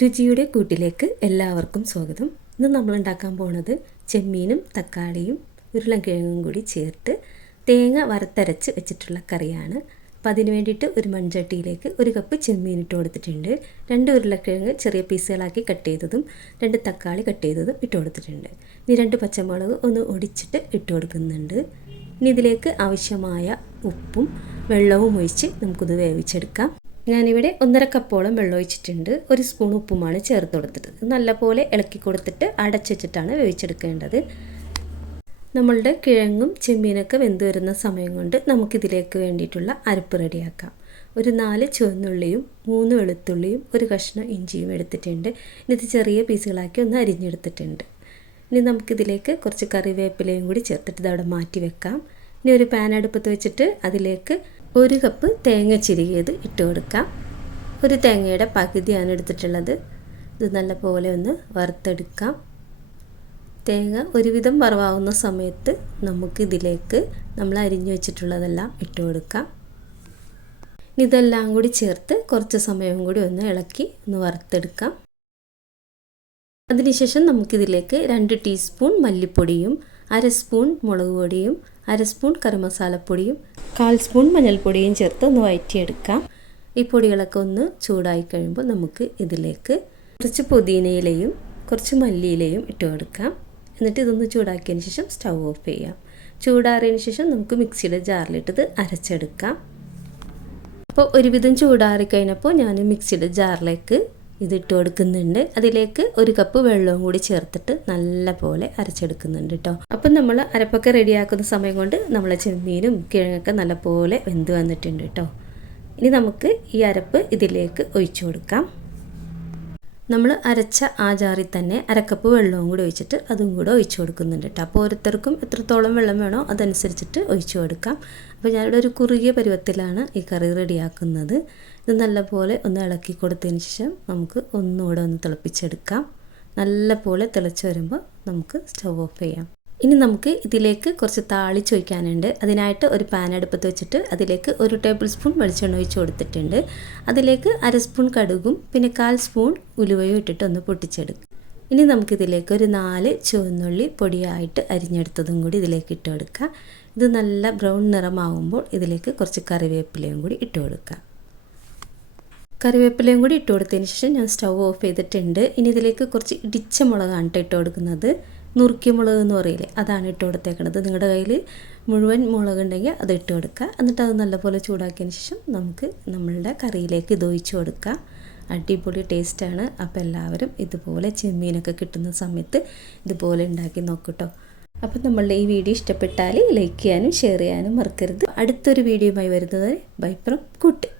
രുചിയുടെ കൂട്ടിലേക്ക് എല്ലാവർക്കും സ്വാഗതം. ഇന്ന് നമ്മൾ ഉണ്ടാക്കാൻ പോകുന്നത് ചെമ്മീനും തക്കാളിയും ഉരുളക്കിഴങ്ങും കൂടി ചേർത്ത് തേങ്ങ വറുത്തരച്ച് വെച്ചിട്ടുള്ള കറിയാണ്. അപ്പോൾ അതിന് വേണ്ടിയിട്ട് ഒരു മൺചട്ടിയിലേക്ക് 1 കപ്പ് ചെമ്മീൻ ഇട്ട് കൊടുത്തിട്ടുണ്ട്. 2 ഉരുളക്കിഴങ്ങ് ചെറിയ പീസുകളാക്കി കട്ട് ചെയ്തതും 2 തക്കാളി കട്ട് ചെയ്തതും ഇട്ട് കൊടുത്തിട്ടുണ്ട്. ഇനി 2 പച്ചമുളക് ഒന്ന് ഒടിച്ചിട്ട് ഇട്ട് കൊടുക്കുന്നുണ്ട്. ഇനി ഇതിലേക്ക് ആവശ്യമായ ഉപ്പും വെള്ളവും ഒഴിച്ച് നമുക്കിത് വേവിച്ചെടുക്കാം. ഞാനിവിടെ 1.5 കപ്പോളം വെള്ളം ഒഴിച്ചിട്ടുണ്ട്. 1 സ്പൂൺ ഉപ്പുമാണ് ചേർത്ത് കൊടുത്തിട്ട് നല്ലപോലെ ഇളക്കി കൊടുത്തിട്ട് അടച്ചിട്ടാണ് വേവിച്ചെടുക്കേണ്ടത്. നമ്മളുടെ കിഴങ്ങും ചെമ്മീനൊക്കെ വെന്ത് വരുന്ന സമയം കൊണ്ട് നമുക്കിതിലേക്ക് വേണ്ടിയിട്ടുള്ള അരപ്പ് റെഡിയാക്കാം. ഒരു 4 ചുവന്നുള്ളിയും 3 വെളുത്തുള്ളിയും 1 കഷ്ണം ഇഞ്ചിയും എടുത്തിട്ടുണ്ട്. ഇത് ചെറിയ പീസുകളാക്കി ഒന്ന് അരിഞ്ഞെടുത്തിട്ടുണ്ട്. ഇനി നമുക്കിതിലേക്ക് കുറച്ച് കറിവേപ്പിലയും കൂടി ചേർത്തിട്ട് ഇതവിടെ മാറ്റി വെക്കാം. ഇനി ഒരു പാൻ അടുപ്പത്ത് വെച്ചിട്ട് അതിലേക്ക് 1 കപ്പ് തേങ്ങ ചിരകിയത് ഇട്ട് കൊടുക്കാം. ഒരു തേങ്ങയുടെ പകുതിയാണ് എടുത്തിട്ടുള്ളത്. ഇത് നല്ലപോലെ ഒന്ന് വറുത്തെടുക്കാം. തേങ്ങ ഒരുവിധം വറവാകുന്ന സമയത്ത് നമുക്കിതിലേക്ക് നമ്മൾ അരിഞ്ഞു വെച്ചിട്ടുള്ളതെല്ലാം ഇട്ട് കൊടുക്കാം. ഇതെല്ലാം കൂടി ചേർത്ത് കുറച്ച് സമയം കൂടി ഒന്ന് ഇളക്കി ഒന്ന് വറുത്തെടുക്കാം. അതിനുശേഷം നമുക്കിതിലേക്ക് 2 ടീസ്പൂൺ മല്ലിപ്പൊടിയും 1/2 സ്പൂൺ മുളക് പൊടിയും 1/2 സ്പൂൺ ഗരം മസാലപ്പൊടിയും 1/4 സ്പൂൺ മഞ്ഞൾപ്പൊടിയും ചേർത്ത് ഒന്ന് വഴറ്റിയെടുക്കാം. ഈ പൊടികളൊക്കെ ഒന്ന് ചൂടായി കഴിയുമ്പോൾ നമുക്ക് ഇതിലേക്ക് കുറച്ച് പുതിനയിലയും കുറച്ച് മല്ലിയിലയും ഇട്ട് കൊടുക്കാം. എന്നിട്ട് ഇതൊന്ന് ചൂടാക്കിയതിന് ശേഷം സ്റ്റൗ ഓഫ് ചെയ്യാം. ചൂടാറിയതിന് ശേഷം നമുക്ക് മിക്സിയുടെ ജാറിലിട്ടത് അരച്ചെടുക്കാം. അപ്പോൾ ഒരുവിധം ചൂടാറി കഴിഞ്ഞപ്പോൾ ഞാൻ മിക്സിയുടെ ജാറിലേക്ക് ഇതിട്ട് കൊടുക്കുന്നുണ്ട്. അതിലേക്ക് 1 കപ്പ് വെള്ളവും കൂടി ചേർത്തിട്ട് നല്ല പോലെ അരച്ചെടുക്കുന്നുണ്ട് കേട്ടോ. അപ്പം നമ്മൾ അരപ്പൊക്കെ റെഡിയാക്കുന്ന സമയം കൊണ്ട് നമ്മളെ ചെമ്മീനും കിഴങ്ങൊക്കെ നല്ല പോലെ വെന്ത് വന്നിട്ടുണ്ട് കേട്ടോ. ഇനി നമുക്ക് ഈ അരപ്പ് ഇതിലേക്ക് ഒഴിച്ചു കൊടുക്കാം. നമ്മൾ അരച്ച ആ ജാറിൽ തന്നെ 1/2 കപ്പ് വെള്ളവും കൂടി ഒഴിച്ചിട്ട് അതും കൂടെ ഒഴിച്ചു കൊടുക്കുന്നുണ്ട് കേട്ടോ. അപ്പോൾ ഓരോരുത്തർക്കും എത്രത്തോളം വെള്ളം വേണോ അതനുസരിച്ചിട്ട് ഒഴിച്ചു കൊടുക്കാം. അപ്പോൾ ഞാനിവിടെ ഒരു കുറുകിയ പരുവത്തിലാണ് ഈ കറി റെഡിയാക്കുന്നത്. ഇത് നല്ലപോലെ ഒന്ന് ഇളക്കി കൊടുത്തതിന് ശേഷം നമുക്ക് ഒന്നുകൂടെ ഒന്ന് തിളപ്പിച്ചെടുക്കാം. നല്ലപോലെ തിളച്ച് വരുമ്പോൾ നമുക്ക് സ്റ്റൗ ഓഫ് ചെയ്യാം. ഇനി നമുക്ക് ഇതിലേക്ക് കുറച്ച് താളിച്ചൊഴിക്കാനുണ്ട്. അതിനായിട്ട് ഒരു പാൻ അടുപ്പത്ത് വെച്ചിട്ട് അതിലേക്ക് 1 ടേബിൾ സ്പൂൺ വെളിച്ചെണ്ണ ഒഴിച്ച് കൊടുത്തിട്ടുണ്ട്. അതിലേക്ക് 1/2 സ്പൂൺ കടുകും പിന്നെ 1/4 സ്പൂൺ ഉലുവയും ഇട്ടിട്ട് ഒന്ന് പൊട്ടിച്ചെടുക്കും. ഇനി നമുക്കിതിലേക്ക് ഒരു 4 ചുവന്നുള്ളി പൊടിയായിട്ട് അരിഞ്ഞെടുത്തതും കൂടി ഇതിലേക്ക് ഇട്ട് കൊടുക്കുക. ഇത് നല്ല ബ്രൗൺ നിറമാകുമ്പോൾ ഇതിലേക്ക് കുറച്ച് കറിവേപ്പിലയും കൂടി ഇട്ട് കൊടുക്കുക. കറിവേപ്പിലയും കൂടി ഇട്ട് കൊടുത്തതിന് ശേഷം ഞാൻ സ്റ്റൗ ഓഫ് ചെയ്തിട്ടുണ്ട്. ഇനി ഇതിലേക്ക് കുറച്ച് ഇടിച്ച മുളകാണ് ഇട്ട് കൊടുക്കുന്നത്. നുറുക്കിയ മുളക് എന്ന് പറയില്ലേ, അതാണ് ഇട്ട് കൊടുത്തേക്കുന്നത്. നിങ്ങളുടെ കയ്യിൽ മുഴുവൻ മുളക് ഉണ്ടെങ്കിൽ അത് ഇട്ട് കൊടുക്കുക. എന്നിട്ട് അത് നല്ലപോലെ ചൂടാക്കിയതിന് ശേഷം നമുക്ക് നമ്മളുടെ കറിയിലേക്ക് ഇത് ഒഴിച്ച് കൊടുക്കുക. അടിപൊളി ടേസ്റ്റാണ്. അപ്പോൾ എല്ലാവരും ഇതുപോലെ ചെമ്മീനൊക്കെ കിട്ടുന്ന സമയത്ത് ഇതുപോലെ ഉണ്ടാക്കി നോക്കട്ടോ. അപ്പം നമ്മളുടെ ഈ വീഡിയോ ഇഷ്ടപ്പെട്ടാൽ ലൈക്ക് ചെയ്യാനും ഷെയർ ചെയ്യാനും മറക്കരുത്. അടുത്തൊരു വീഡിയോയുമായി വരുന്നത് ബൈ ഫ്രം കുട്ടി.